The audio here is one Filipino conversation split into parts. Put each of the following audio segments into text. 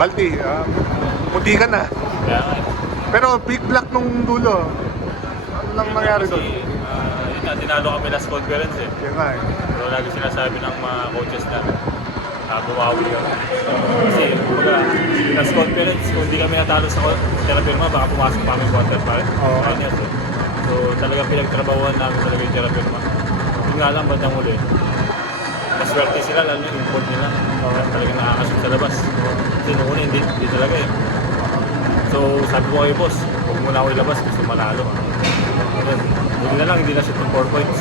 Balti, puti ka na. Kaya nga eh. Pero big block nung dulo. Ano lang nangyari doon? Kasi, yun nga, tinalo kami last conference eh. Yun nga eh. Pero lagi sinasabi ng mga coaches na bumawi kami. Kasi, kumbaga, last conference, kung hindi kami natalo sa Terrapirma, baka pumasok pa kami quarter pa rin. Oo. Finals eh. So, talaga pinagtrabahuan namin talaga yung Terrapirma. Yun nga lang, bandang huli. Maswerte sila, lalo yung import nila. Talaga nakakasok sa labas. Kasi noong una, hindi talaga eh. So, sabi ko kay boss, huwag muna ako ilabas, gusto manalo. Ayun, buti na lang, hindi na shoot ng 4 points.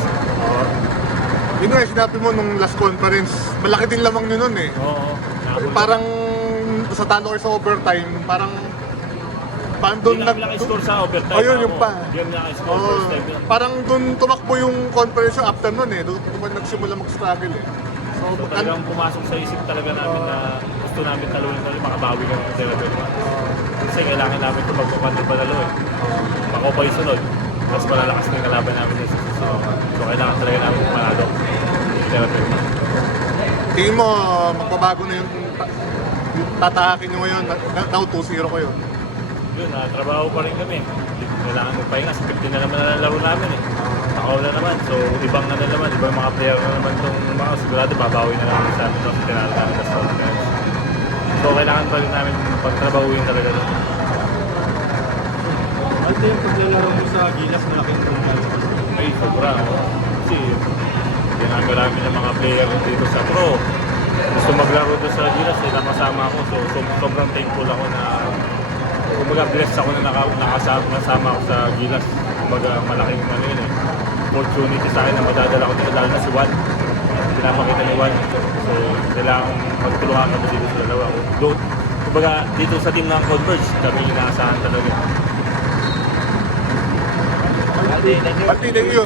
Yun nga, sinabi mo nung last conference, malaki din lamang nyo nun eh. Oo. Parang sa talo or sa overtime, parang doon Hindi namin naka-score sa overtime. Oh, yun yung pa. Hindi kami naka-score Oh, first time yun. parang doon tumakbo yung conference yung after nun eh. Doon pa nagsimula mag-struggle eh. So talagang pumasok sa isip talaga namin na gusto namin talunin talaga, makabawi kami ng Terrapirma. Kasi kailangan namin ito magpapanalo eh. Ako pa yung sunod, mas malalakas na yung kalaban namin sa susunod. So kailangan talaga namin manalo ng Terrapirma. Tingin mo, magbabago na yung tatahakin nyo ngayon. Now 2-0 kayo. Yun, trabaho pa rin kami. Kailangan magpahinga. 15 na naman na laro namin eh. Takaw na naman. So, ibang na naman. Ibang mga player na naman itong mga sigurado. Babawi na naman sa amin. Sa pinalo namin sa conference. So, kailangan pa rin namin pagtrabahuin talaga doon. Ano yung paglalaro mo sa Gilas na laking tulong? Ay, sobra. Kasi, yan ang marami ng mga player dito sa pro. Gusto maglaro doon sa Gilas eh. Nakasama ako. So, sobrang thankful ako na kumbaga blessed ako na nakasama ako sa Gilas. Kumbaga malaking ano yun eh. Opportunity sa akin na madadala ko dito, lalo na si Juan. Pinapakita ni Juan. So, kailangan magtulungan kami dito sa dalawa. Kumbaga dito sa team ng Converge, kami inaasahan talaga. Balti, thank you.